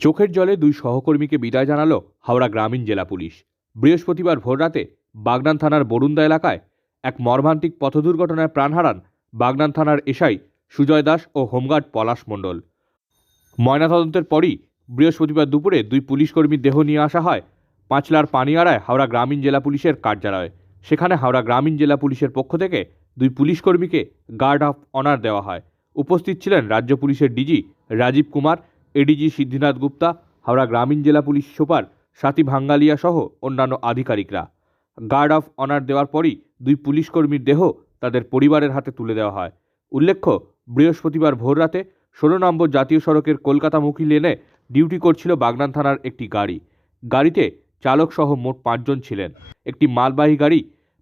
চোখের জলে দুই সহকর্মীকে বিদায় জানালো হাওড়া গ্রামীণ জেলা পুলিশ। বৃহস্পতিবার ভোররাতে বাগনান থানার বরুন্দা এলাকায় এক মর্মান্তিক পথ দুর্ঘটনায় প্রাণ হারান বাগনান থানার এসআই সুজয় দাস ও হোমগার্ড পলাশ মণ্ডল। ময়নাতদন্তের পরই বৃহস্পতিবার দুপুরে দুই পুলিশকর্মীর দেহ নিয়ে আসা হয় পাঁচলার পানিয়াড়ায় হাওড়া গ্রামীণ জেলা পুলিশের কার্যালয়ে। সেখানে হাওড়া গ্রামীণ জেলা পুলিশের পক্ষ থেকে দুই পুলিশকর্মীকে গার্ড অফ অনার দেওয়া হয়। উপস্থিত ছিলেন রাজ্য পুলিশের ডিজি রাজীব কুমার, এডিজি সিদ্ধিনাথ গুপ্তা, হাওড়া গ্রামীণ জেলা পুলিশ সুপার স্বাতী ভাঙ্গালিয়া সহ অন্যান্য আধিকারিকরা। গার্ড অফ অনার দেওয়ার পরই দুই পুলিশকর্মীর দেহ তাদের পরিবারের হাতে তুলে দেওয়া হয়। উল্লেখ্য, বৃহস্পতিবার ভোররাতে 16 নম্বর জাতীয় সড়কের কলকাতামুখী লেনে ডিউটি করছিল বাগনান থানার একটি গাড়ি। গাড়িতে চালক সহ মোট 5 জন ছিলেন। একটি মালবাহী গাড়ি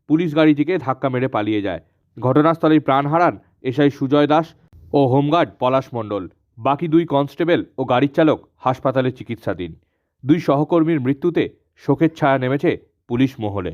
পুলিশ গাড়িটিকে ধাক্কা মেরে পালিয়ে যায়। ঘটনাস্থলেই প্রাণ হারান এসআই সুজয় দাস ও হোমগার্ড পলাশ মণ্ডল। বাকি দুই কনস্টেবল ও গাড়ির চালক হাসপাতালে চিকিৎসাধীন। দুই সহকর্মীর মৃত্যুতে শোকের ছায়া নেমেছে পুলিশ মহলে।